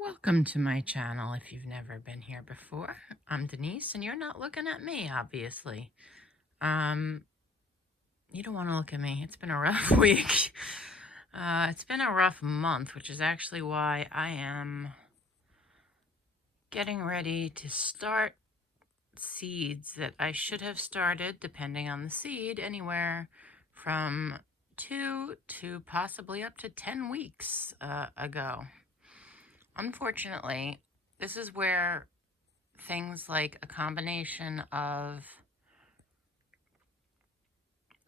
Welcome to my channel if you've never been here before. I'm Denise and you're not looking at me, obviously. Um, you don't want to look at me. It's been a rough week. It's been a rough month, which is actually why I am getting ready to start seeds that I should have started, depending on the seed, anywhere from 2 to possibly up to 10 weeks ago. Unfortunately, this is where things like a combination of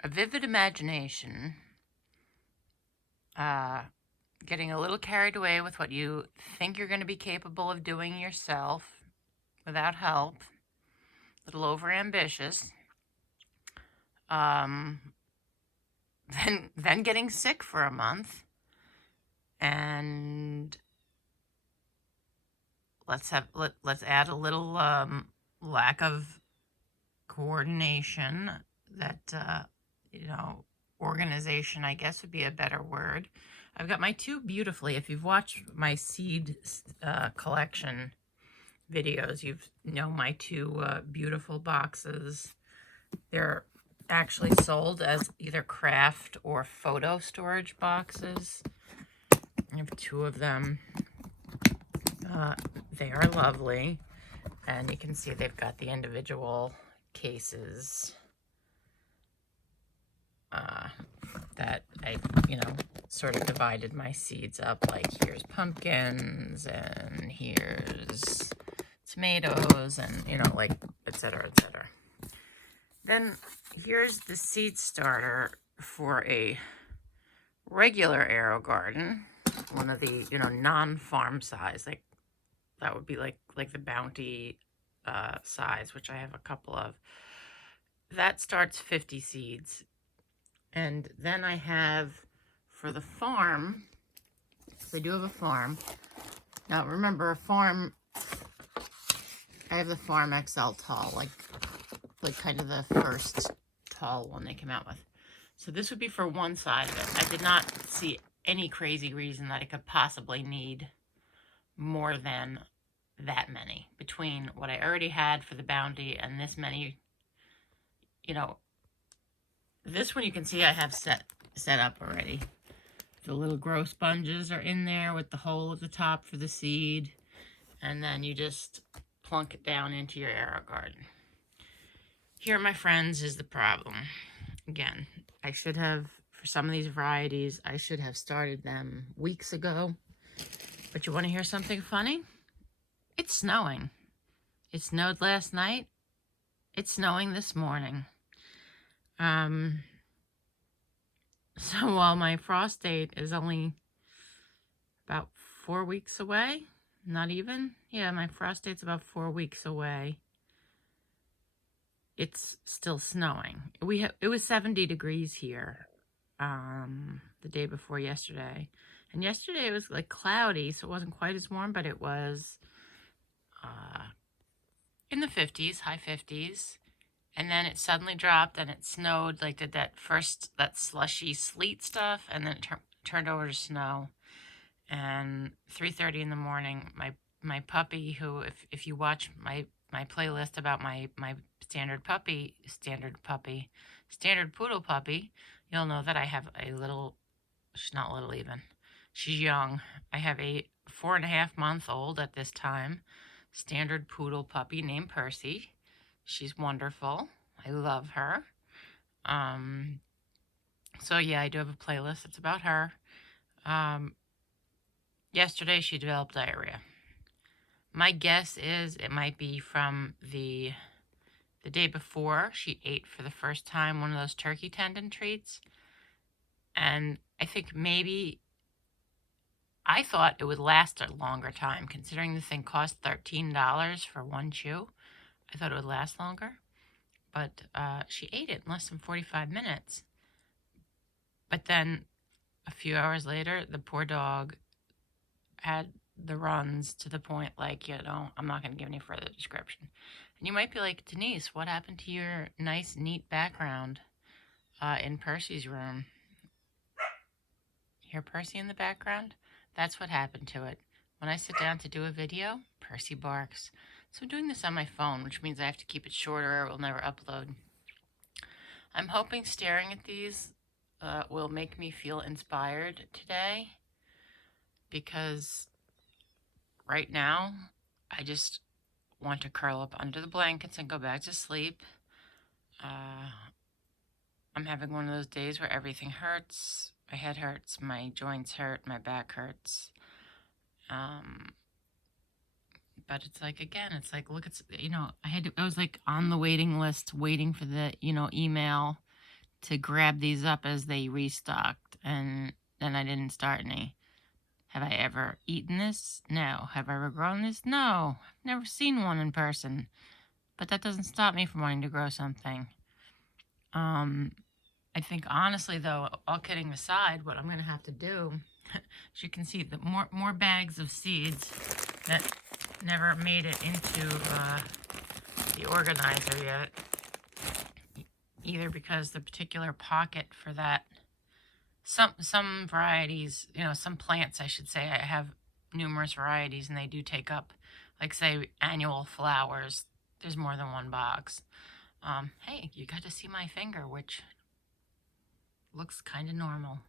a vivid imagination, getting a little carried away with what you think you're going to be capable of doing yourself without help, a little overambitious, um, then getting sick for a month, and let's add a little lack of coordination that organization, I guess, would be a better word. I've got my two beautifully, if you've watched my seed collection videos, you know my two beautiful boxes. They're actually sold as either craft or photo storage boxes. I have two of them. They are lovely, and you can see they've got the individual cases that I, sort of divided my seeds up, like here's pumpkins and here's tomatoes and, like etc., etc. Then here's the seed starter for a regular AeroGarden, one of the, non-farm size, like that would be like the Bounty size, which I have a couple of. That starts 50 seeds. And then I have, for the farm, because I do have a farm. Now, remember, a farm, I have the Farm XL Tall, like kind of the first tall one they came out with. So this would be for one side of it. I did not see any crazy reason that I could possibly need more than that many. Between what I already had for the Bounty and this many, this one you can see I have set up already. The little grow sponges are in there with the hole at the top for the seed. And then you just plunk it down into your AeroGarden. Here, my friends, is the problem. Again, I should have, for some of these varieties, I should have started them weeks ago. But you want to hear something funny? It's snowing. It snowed last night. It's snowing this morning. So while my frost date is only about 4 weeks away, not even, yeah, my frost date's about 4 weeks away, it's still snowing. It was 70 degrees here the day before yesterday. And yesterday it was like cloudy, so it wasn't quite as warm, but it was in the 50s, high 50s. And then it suddenly dropped and it snowed, like did that slushy sleet stuff, and then it turned over to snow. And 3:30 in the morning, my puppy, who, if you watch my playlist about my standard poodle puppy, you'll know that I have a little, she's not little even, she's young. I have a 4.5-month-old at this time, standard poodle puppy named Percy. She's wonderful. I love her. So yeah, I do have a playlist that's about her. Yesterday she developed diarrhea. My guess is it might be from the day before. She ate for the first time one of those turkey tendon treats. And I think maybe, I thought it would last a longer time, considering the thing cost $13 for one chew. I thought it would last longer. But she ate it in less than 45 minutes. But then a few hours later, the poor dog had the runs to the point, like, I'm not going to give any further description. And you might be like, Denise, what happened to your nice, neat background in Percy's room? Hear Percy in the background? That's what happened to it. when I sit down to do a video, Percy barks. So I'm doing this on my phone, which means I have to keep it shorter or it will never upload. I'm hoping staring at these will make me feel inspired today, because right now I just want to curl up under the blankets and go back to sleep. I'm having one of those days where everything hurts. My head hurts, my joints hurt, my back hurts. But it's like, again, it's like, look, it's, I was like on the waiting list waiting for the, email to grab these up as they restocked. And then I didn't start any. Have I ever eaten this? No. Have I ever grown this? No. I've never seen one in person. But that doesn't stop me from wanting to grow something. I think, honestly, though, all kidding aside, what I'm going to have to do, as you can see, the more bags of seeds that never made it into the organizer yet, either because the particular pocket for that, some varieties, some plants, I should say, I have numerous varieties, and they do take up, like, say, annual flowers. There's more than one box. Hey, you got to see my finger, which looks kind of normal.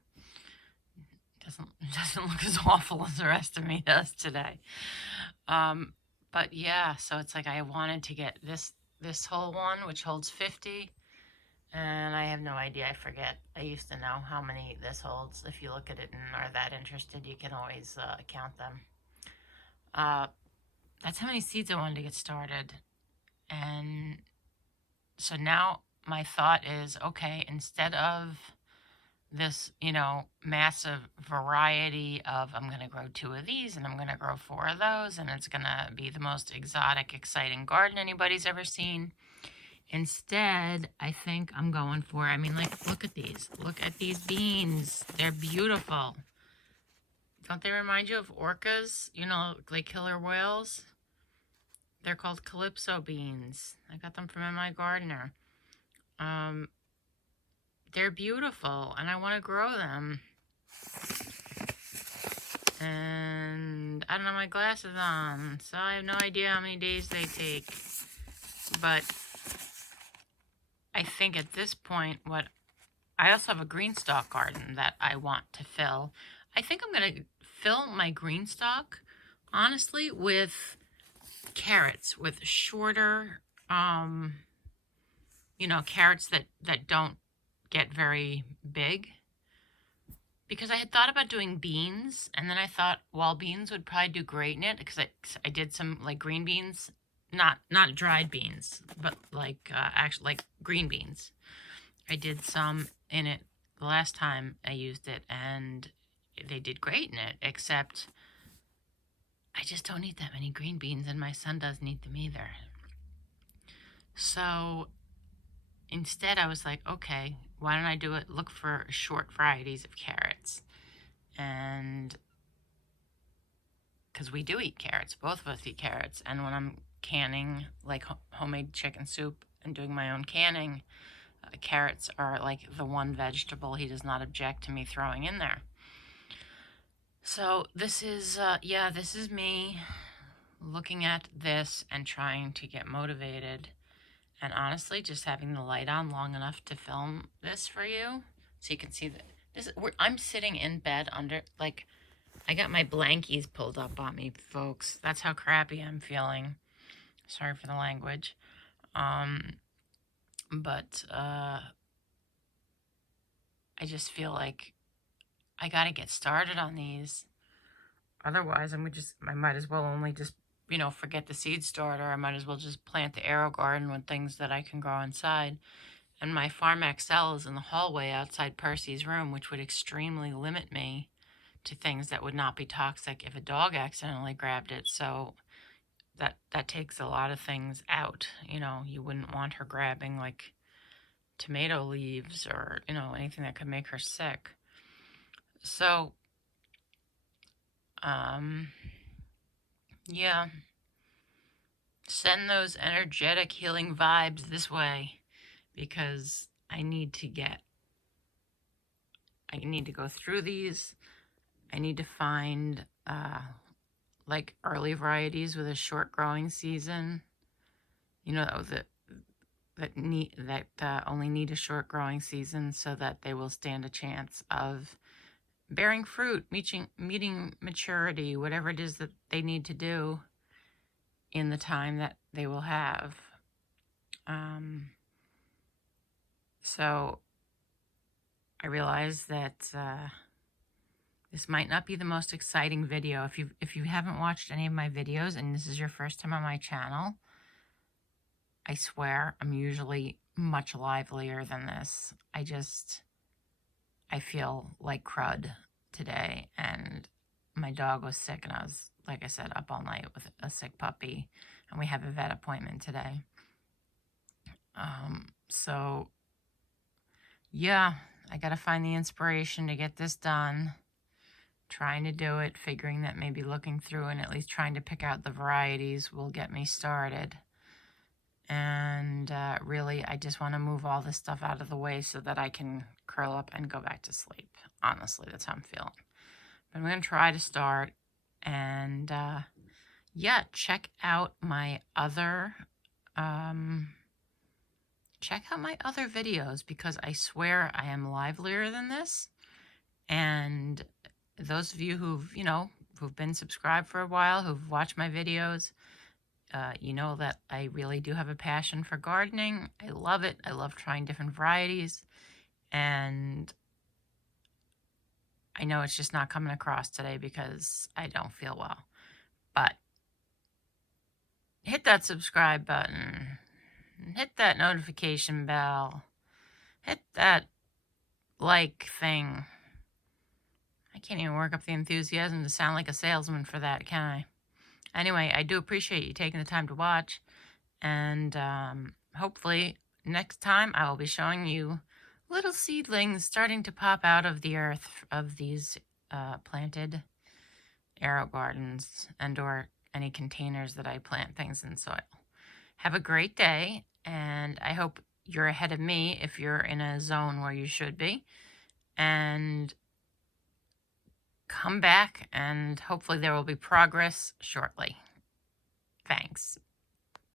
Doesn't look as awful as the rest of me does today. But yeah, so it's like I wanted to get this whole one, which holds 50, and I have no idea. I forget. I used to know how many this holds. If you look at it and are that interested, you can always count them. That's how many seeds I wanted to get started. And so now my thought is, okay, instead of this, massive variety of, I'm going to grow 2 of these and I'm going to grow 4 of those, and it's going to be the most exotic, exciting garden anybody's ever seen. Instead, I think I'm going for, look at these. Look at these beans. They're beautiful. Don't they remind you of orcas? Like killer whales? They're called Calypso beans. I got them from M.I. Gardener. They're beautiful, and I want to grow them. And I don't have my glasses on, so I have no idea how many days they take. But I think at this point, I also have a green stalk garden that I want to fill. I think I'm going to fill my green stalk, honestly, with carrots, with shorter, carrots that don't get very big, because I had thought about doing beans, and then I thought, well, beans would probably do great in it, because I did some like green beans, not dried beans, but like actually like green beans. I did some in it the last time I used it, and they did great in it, except I just don't eat that many green beans, and my son doesn't eat them either. So instead, I was like, okay, why don't I look for short varieties of carrots? And because we do eat carrots, both of us eat carrots. And when I'm canning, like homemade chicken soup and doing my own canning, carrots are like the one vegetable he does not object to me throwing in there. So this is, this is me looking at this and trying to get motivated. And honestly, just having the light on long enough to film this for you, so you can see that I'm sitting in bed under, like, I got my blankies pulled up on me, folks. That's how crappy I'm feeling. Sorry for the language. But I just feel like I gotta get started on these. Otherwise, I might as well only just, forget the seed starter. I might as well just plant the AeroGarden with things that I can grow inside. And my Farm XL is in the hallway outside Percy's room, which would extremely limit me to things that would not be toxic if a dog accidentally grabbed it. So that takes a lot of things out. You wouldn't want her grabbing like tomato leaves or, anything that could make her sick. So, yeah. Send those energetic healing vibes this way, because I need to go through these. I need to find like early varieties with a short growing season, you know, that only need a short growing season so that they will stand a chance of bearing fruit, meeting maturity, whatever it is that they need to do in the time that they will have. So I realize that this might not be the most exciting video. If you haven't watched any of my videos and this is your first time on my channel, I swear I'm usually much livelier than this. I feel like crud today, and my dog was sick, and I was, like I said, up all night with a sick puppy, and we have a vet appointment today. So yeah, I gotta find the inspiration to get this done. Trying to do it, figuring that maybe looking through and at least trying to pick out the varieties will get me started. And really, I just want to move all this stuff out of the way so that I can curl up and go back to sleep. Honestly, that's how I'm feeling. But I'm going to try to start. And yeah, check out my other videos, because I swear I am livelier than this. And those of you who've been subscribed for a while, who've watched my videos, you know that I really do have a passion for gardening. I love it. I love trying different varieties. And I know it's just not coming across today because I don't feel well. But hit that subscribe button. Hit that notification bell. Hit that like thing. I can't even work up the enthusiasm to sound like a salesman for that, can I? Anyway, I do appreciate you taking the time to watch, and hopefully next time I will be showing you little seedlings starting to pop out of the earth of these planted AeroGardens and or any containers that I plant things in soil. Have a great day, and I hope you're ahead of me if you're in a zone where you should be, and come back, and hopefully there will be progress shortly. Thanks.